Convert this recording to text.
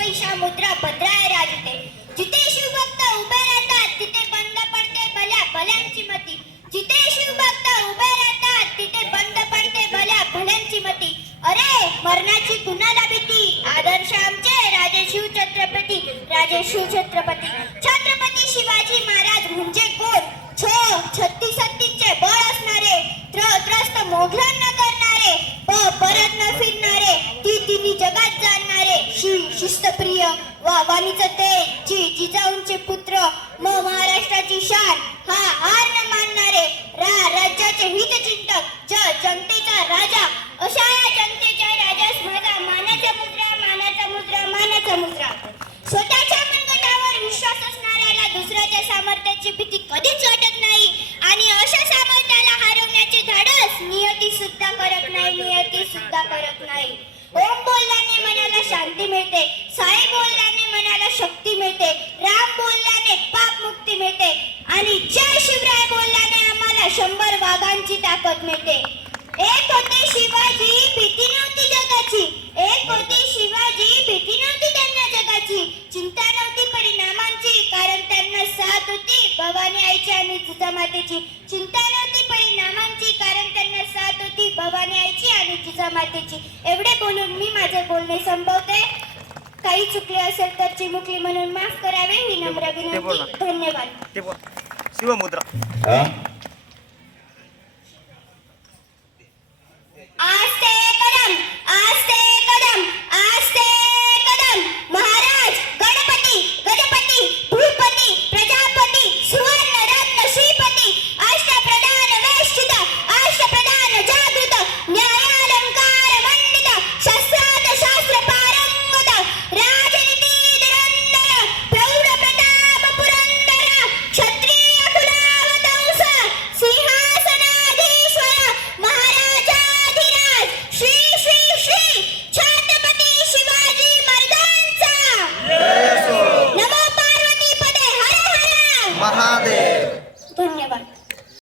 स्वैशा मुद्रा पत्राय राजते जिथे शिवभक्त उभे राहतात तिथे बंद पडते भल्या भल्यांची मती. जिथे शिवभक्त उभे राहतात तिथे बंद पडते भल्या भल्यांची मती. अरे मरणाची कुणाला भीती? आदर्श आमचे राजे शिव छत्रपती राजे शिव छत्रपती. छत्रपती शिवाजी महाराज म्हणजे कोण? छ छत्तीस शिस्तप्रिय वा वाणीचं ते जी जिजाऊंचे पुत्र म महाराष्ट्राची शान हा हार न मानणारे रा राज्याचे हितचिंतक ज जनतेचा राजा अशा या जनतेच्या राजास माझा मानाचा मुद्रा मानाचा मुद्रा मानाचा मुद्रा. स्वतःच्या मनगटावर विश्वास असणाऱ्याला दुसऱ्याच्या सामर्थ्याची भीती कधीच वाटत नाही आणि अशा सामर्थ्याला हरवण्याचे धाडस नियती सुद्धा करत नाही नियती सुद्धा करत नाही. ओम बोलल्याने मनाला शांती मिळते साई बोलल्याने मनाला शक्ती मिळते राम बोलल्याने पाप मुक्ती मिळते आणि जय शिवराय बोलल्याने आम्हाला शंभर वाघांची ताकद मिळते. एक होते शिवाजी भीती नव्हती जगाची. एक होते शिवाजी भीती नव्हती त्यांना जगाची. चिंता नव्हती परिणामांची कारण त्यांना साथ होती भवानी आईची आणि जिजामातेची चिंता नव्हती परिणामांची कारण त्यांना साथ होती भवानी आईची आणि जिजामातेची एवढे बोलून मी माझे बोलणे संपवते. काही चुकले असेल तर चिमुकली म्हणून माफ करावे. ही नम्र विनंती. धन्यवाद. शिवमुद्रा.